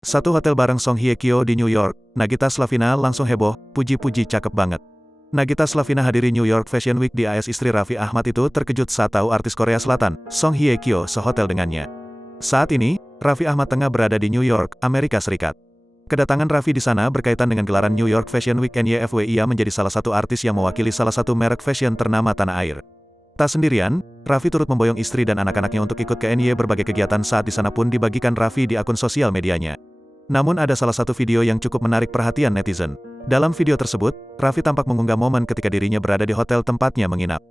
Satu hotel bareng Song Hye Kyo di New York, Nagita Slavina langsung heboh, puji-puji cakep banget. Nagita Slavina hadiri New York Fashion Week di AS istri Raffi Ahmad itu terkejut saat tahu artis Korea Selatan, Song Hye Kyo sehotel dengannya. Saat ini, Raffi Ahmad tengah berada di New York, Amerika Serikat. Kedatangan Raffi di sana berkaitan dengan gelaran New York Fashion Week NYFW. Ia menjadi salah satu artis yang mewakili salah satu merek fashion ternama tanah air. Tak sendirian, Raffi turut memboyong istri dan anak-anaknya untuk ikut ke NY. Berbagai kegiatan saat di sana pun dibagikan Raffi di akun sosial medianya. Namun ada salah satu video yang cukup menarik perhatian netizen. Dalam video tersebut, Raffi tampak mengunggah momen ketika dirinya berada di hotel tempatnya menginap.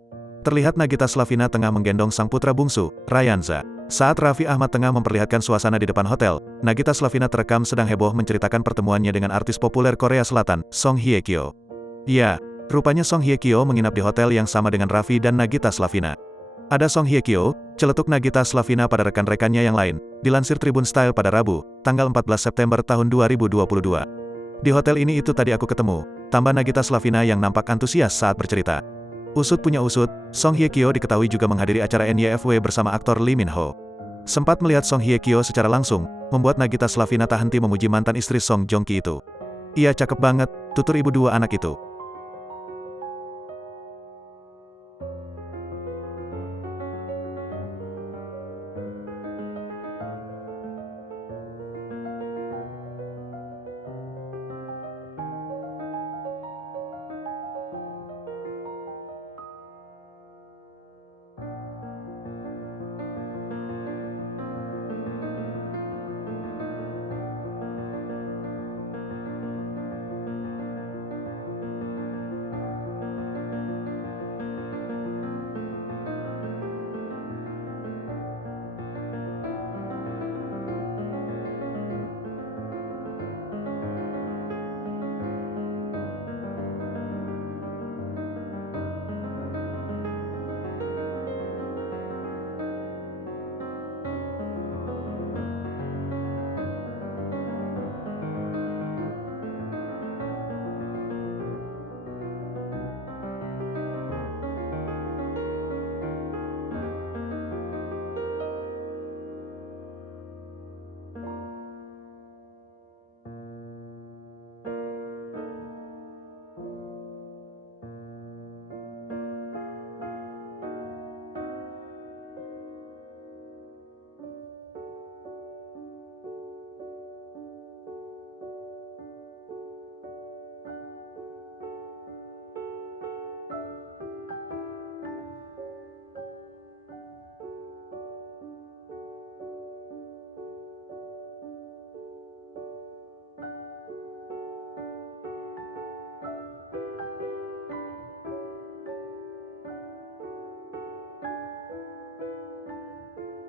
Terlihat Nagita Slavina tengah menggendong sang putra bungsu, Ryanza. Saat Raffi Ahmad tengah memperlihatkan suasana di depan hotel, Nagita Slavina terekam sedang heboh menceritakan pertemuannya dengan artis populer Korea Selatan, Song Hye Kyo. Ya, rupanya Song Hye Kyo menginap di hotel yang sama dengan Raffi dan Nagita Slavina. Ada Song Hye Kyo, celetuk Nagita Slavina pada rekan-rekannya yang lain, dilansir Tribun Style pada Rabu, tanggal 14 September tahun 2022. Di hotel ini itu tadi aku ketemu, tambah Nagita Slavina yang nampak antusias saat bercerita. Usut punya usut, Song Hye Kyo diketahui juga menghadiri acara NYFW bersama aktor Lee Min Ho. Sempat melihat Song Hye Kyo secara langsung, membuat Nagita Slavina tak henti memuji mantan istri Song Joong Ki itu. Ia cakep banget, tutur ibu dua anak itu.